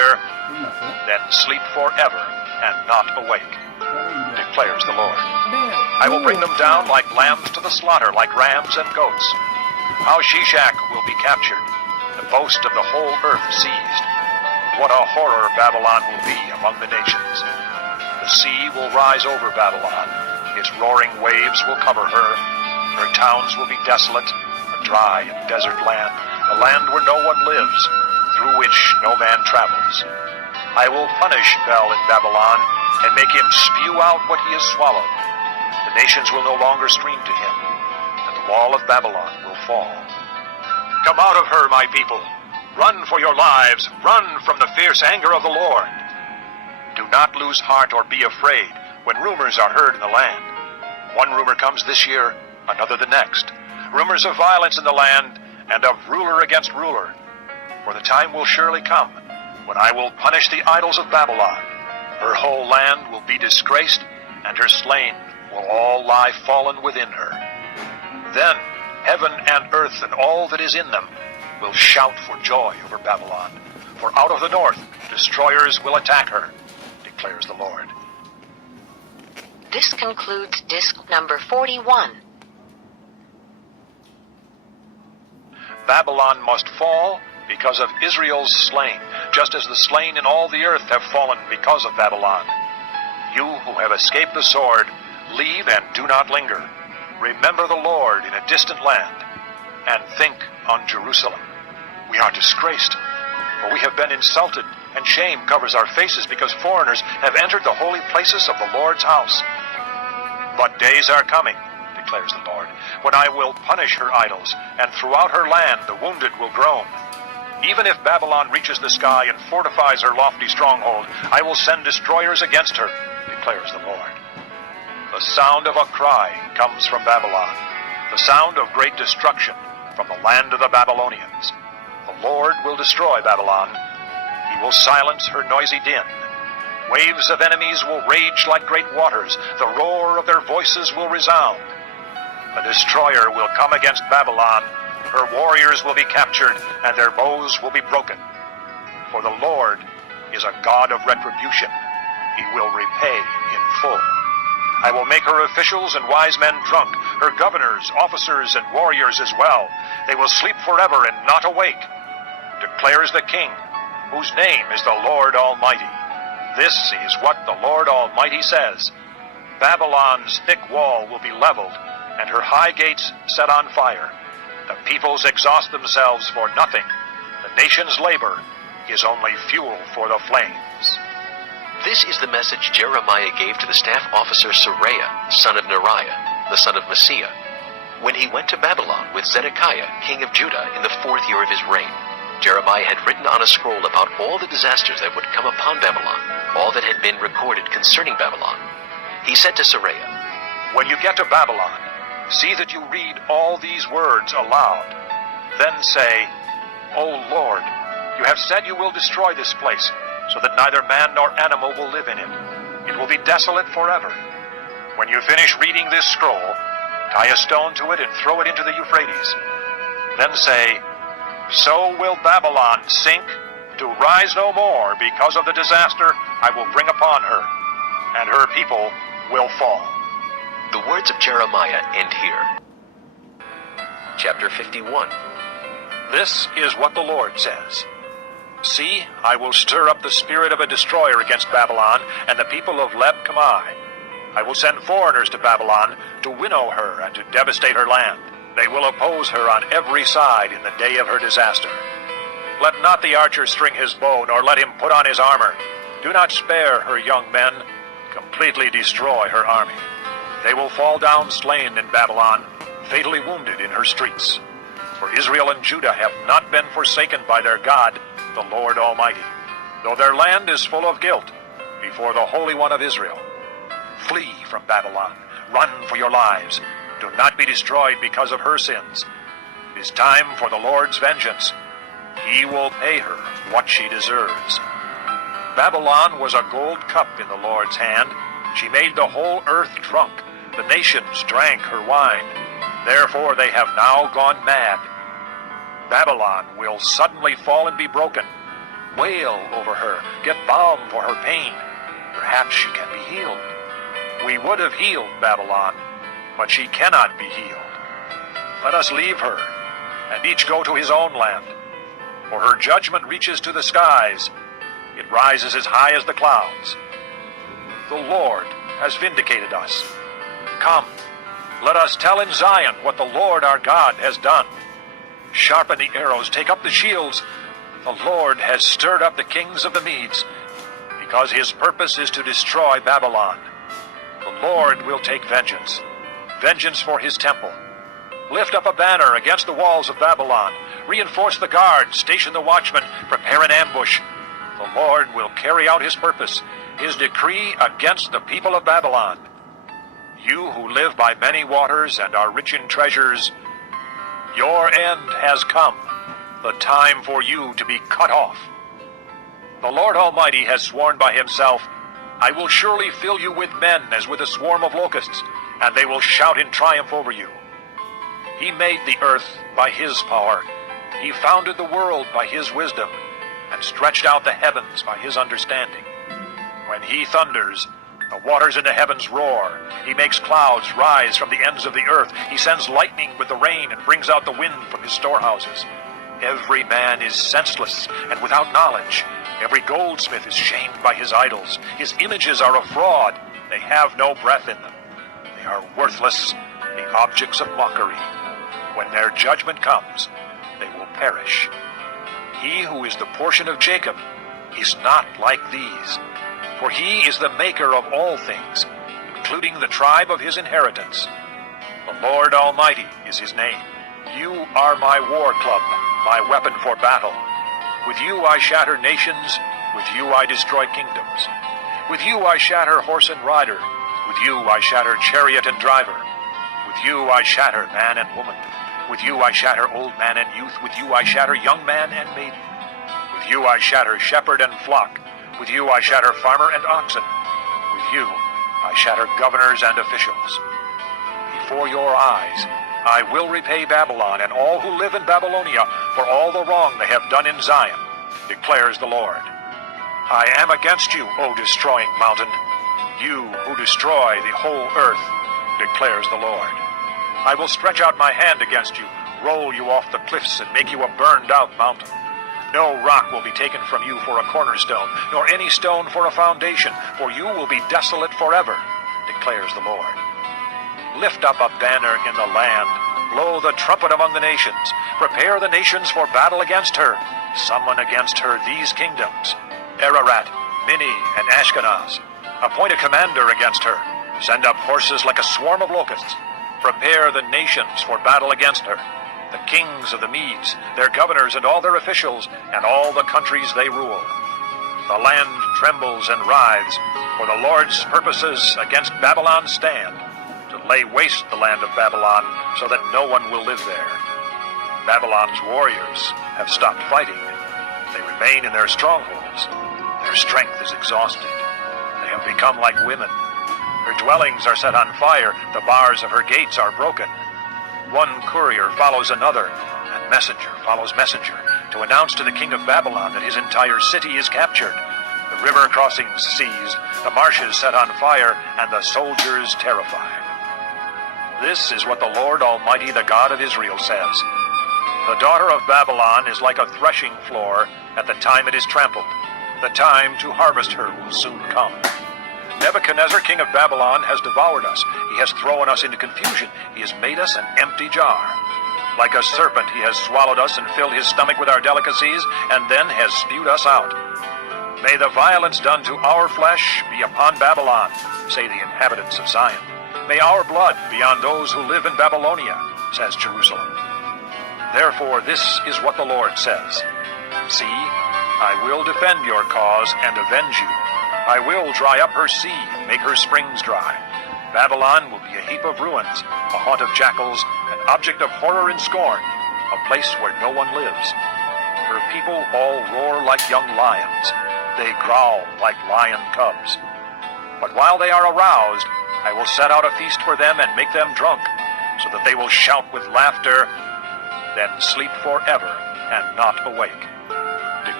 disaster, then sleep forever and not awake, declares the Lord. I will bring them down like lambs to the slaughter, like rams and goats. How Shishak will be captured, the boast of the whole earth seized. What a horror Babylon will be among the nations. The sea will rise over Babylon. Its roaring waves will cover her. Her towns will be desolate, a dry and desert land, a land where no one lives, through which no man travels. I will punish Bel in Babylon and make him spew out what he has swallowed. The nations will no longer stream to him, and the wall of Babylon will fall. Come out of her, my people. Run for your lives. Run from the fierce anger of the Lord. Do not lose heart or be afraid when rumors are heard in the land. One rumor comes this year, another the next. Rumors of violence in the land and of ruler against ruler. For the time will surely come when I will punish the idols of Babylon. Her whole land will be disgraced, and her slain will all lie fallen within her. Then heaven and earth and all that is in them will shout for joy over Babylon. For out of the north destroyers will attack her, declares the Lord. This concludes disc number 41. Babylon must fall because of Israel's slain, just as the slain in all the earth have fallen because of Babylon. You who have escaped the sword, leave and do not linger. Remember the Lord in a distant land, and think on Jerusalem. We are disgraced, for we have been insulted, and shame covers our faces because foreigners have entered the holy places of the Lord's house. But days are coming, declares the Lord, when I will punish her idols, and throughout her land the wounded will groan. Even if Babylon reaches the sky and fortifies her lofty stronghold, I will send destroyers against her, declares the Lord. The sound of a cry comes from Babylon, the sound of great destruction from the land of the Babylonians. The Lord will destroy Babylon. He will silence her noisy din. Waves of enemies will rage like great waters. The roar of their voices will resound. A destroyer will come against Babylon. Her warriors will be captured, and their bows will be broken. For the Lord is a God of retribution. He will repay in full. I will make her officials and wise men drunk, her governors, officers, and warriors as well. They will sleep forever and not awake, declares the King, whose name is the Lord Almighty. This is what the Lord Almighty says. Babylon's thick wall will be leveled, and her high gates set on fire. The peoples exhaust themselves for nothing. The nation's labor is only fuel for the flames. This is the message Jeremiah gave to the staff officer Seraiah, son of Neriah, the son of Messiah, when he went to Babylon with Zedekiah, king of Judah, in the 4th year of his reign. Jeremiah had written on a scroll about all the disasters that would come upon Babylon, all that had been recorded concerning Babylon. He said to Seraiah, When you get to Babylon, see that you read all these words aloud. Then say, O Lord, you have said you will destroy this place, so that neither man nor animal will live in it. It will be desolate forever. When you finish reading this scroll, tie a stone to it and throw it into the Euphrates. Then say, So will Babylon sink, to rise no more because of the disaster I will bring upon her, and her people will fall. The words of Jeremiah end here. Chapter 51. This is what the Lord says. See, I will stir up the spirit of a destroyer against Babylon and the people of Leb-Kamai. I will send foreigners to Babylon to winnow her and to devastate her land. They will oppose her on every side in the day of her disaster. Let not the archer string his bow, nor let him put on his armor. Do not spare her young men. Completely destroy her army. They will fall down slain in Babylon, fatally wounded in her streets. For Israel and Judah have not been forsaken by their God, the Lord Almighty, though their land is full of guilt before the Holy One of Israel. Flee from Babylon. Run for your lives. Do not be destroyed because of her sins. It is time for the Lord's vengeance. He will pay her what she deserves. Babylon was a gold cup in the Lord's hand. She made the whole earth drunk. The nations drank her wine. Therefore they have now gone mad. Babylon will suddenly fall and be broken. Wail over her. Get balm for her pain. Perhaps she can be healed. We would have healed Babylon, but she cannot be healed. Let us leave her, and each go to his own land. For her judgment reaches to the skies. It rises as high as the clouds. The Lord has vindicated us. Come, let us tell in Zion what the Lord our God has done. Sharpen the arrows, take up the shields. The Lord has stirred up the kings of the Medes, because his purpose is to destroy Babylon. The Lord will take vengeance, vengeance for his temple. Lift up a banner against the walls of Babylon. Reinforce the guard, station the watchmen, prepare an ambush. The Lord will carry out his purpose, his decree against the people of Babylon. You who live by many waters and are rich in treasures, your end has come, the time for you to be cut off. The Lord Almighty has sworn by himself, I will surely fill you with men as with a swarm of locusts, and they will shout in triumph over you. He made the earth by his power. He founded the world by his wisdom, and stretched out the heavens by his understanding. When he thunders, the waters in the heavens roar. He makes clouds rise from the ends of the earth. He sends lightning with the rain and brings out the wind from his storehouses. Every man is senseless and without knowledge. Every goldsmith is shamed by his idols. His images are a fraud. They have no breath in them. They are worthless, the objects of mockery. When their judgment comes, they will perish. He who is the portion of Jacob is not like these, for he is the maker of all things, including the tribe of his inheritance. The Lord Almighty is his name. You are my war club, my weapon for battle. With you I shatter nations, with you I destroy kingdoms. With you I shatter horse and rider, with you I shatter chariot and driver. With you I shatter man and woman. With you I shatter old man and youth. With you I shatter young man and maiden. With you I shatter shepherd and flock. With you I shatter farmer and oxen. With you I shatter governors and officials. Before your eyes I will repay Babylon and all who live in Babylonia for all the wrong they have done in Zion, declares the Lord. I am against you, O destroying mountain, you who destroy the whole earth, declares the Lord. I will stretch out my hand against you, roll you off the cliffs, and make you a burned-out mountain. No rock will be taken from you for a cornerstone, nor any stone for a foundation, for you will be desolate forever, declares the Lord. Lift up a banner in the land, blow the trumpet among the nations, prepare the nations for battle against her, summon against her these kingdoms, Ararat, Minni, and Ashkenaz. Appoint a commander against her, send up horses like a swarm of locusts. Prepare the nations for battle against her, the kings of the Medes, their governors and all their officials, and all the countries they rule. The land trembles and writhes, for the Lord's purposes against Babylon stand, to lay waste the land of Babylon, so that no one will live there. Babylon's warriors have stopped fighting. They remain in their strongholds. Their strength is exhausted. They have become like women. Her dwellings are set on fire. The bars of her gates are broken. One courier follows another, and messenger follows messenger, to announce to the king of Babylon that his entire city is captured. The river crossings seized, the marshes set on fire, and the soldiers terrified. This is what the Lord Almighty, the God of Israel, says. The daughter of Babylon is like a threshing floor at the time it is trampled. The time to harvest her will soon come. Nebuchadnezzar, king of Babylon, has devoured us. He has thrown us into confusion. He has made us an empty jar. Like a serpent, he has swallowed us and filled his stomach with our delicacies, and then has spewed us out. May the violence done to our flesh be upon Babylon, say the inhabitants of Zion. May our blood be on those who live in Babylonia, says Jerusalem. Therefore, this is what the Lord says. See, I will defend your cause and avenge you. I will dry up her sea and make her springs dry. Babylon will be a heap of ruins, a haunt of jackals, an object of horror and scorn, a place where no one lives. Her people all roar like young lions. They growl like lion cubs. But while they are aroused, I will set out a feast for them and make them drunk, so that they will shout with laughter, then sleep forever and not awake,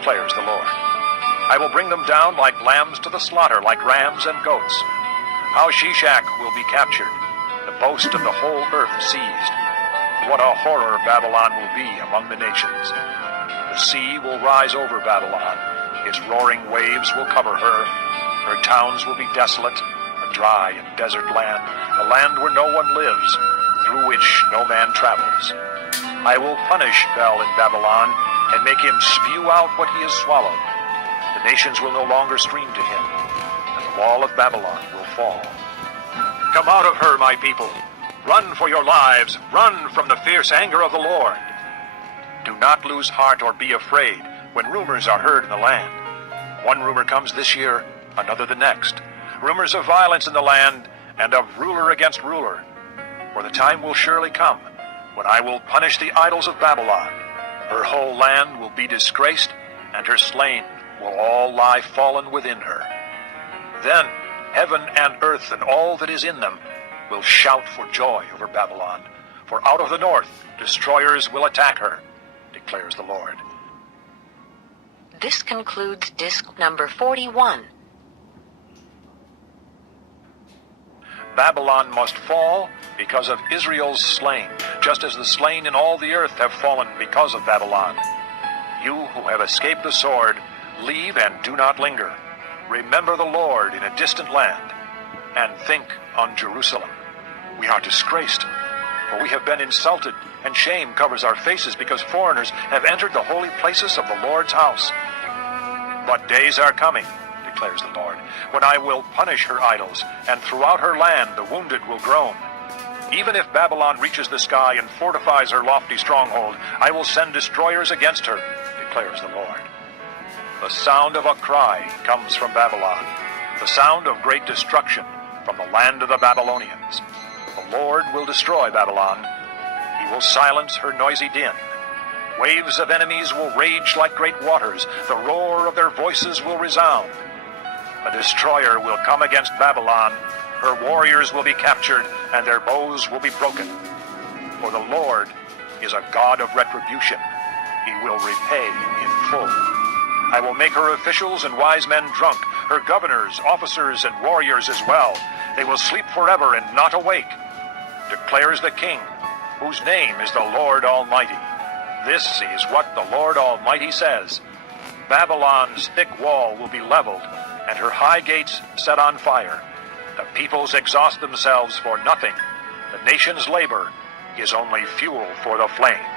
declares the Lord. I will bring them down like lambs to the slaughter, like rams and goats. How Shishak will be captured, the boast of the whole earth seized. What a horror Babylon will be among the nations. The sea will rise over Babylon. Its roaring waves will cover her. Her towns will be desolate, a dry and desert land, a land where no one lives, through which no man travels. I will punish Bel in Babylon and make him spew out what he has swallowed. The nations will no longer stream to him, and the wall of Babylon will fall. Come out of her, my people. Run for your lives. Run from the fierce anger of the Lord. Do not lose heart or be afraid when rumors are heard in the land. One rumor comes this year, another the next. Rumors of violence in the land and of ruler against ruler. For the time will surely come when I will punish the idols of Babylon. Her whole land will be disgraced, and her slain will all lie fallen within her. Then heaven and earth and all that is in them will shout for joy over Babylon, for out of the north destroyers will attack her, declares the Lord. This concludes disc number 41. Babylon must fall because of Israel's slain, just as the slain in all the earth have fallen because of Babylon. You who have escaped the sword, leave and do not linger. Remember the Lord in a distant land, and think on Jerusalem. We are disgraced, for we have been insulted, and shame covers our faces because foreigners have entered the holy places of the Lord's house. But days are coming, declares the Lord, when I will punish her idols, and throughout her land the wounded will groan. Even if Babylon reaches the sky and fortifies her lofty stronghold, I will send destroyers against her, declares the Lord. The sound of a cry comes from Babylon, the sound of great destruction from the land of the Babylonians. The Lord will destroy Babylon. He will silence her noisy din. Waves of enemies will rage like great waters. The roar of their voices will resound. A destroyer will come against Babylon. Her warriors will be captured, and their bows will be broken. For the Lord is a God of retribution. He will repay in full. I will make her officials and wise men drunk, her governors, officers, and warriors as well. They will sleep forever and not awake, declares the King, whose name is the Lord Almighty. This is what the Lord Almighty says. Babylon's thick wall will be leveled, and her high gates set on fire. The peoples exhaust themselves for nothing. The nation's labor is only fuel for the flame.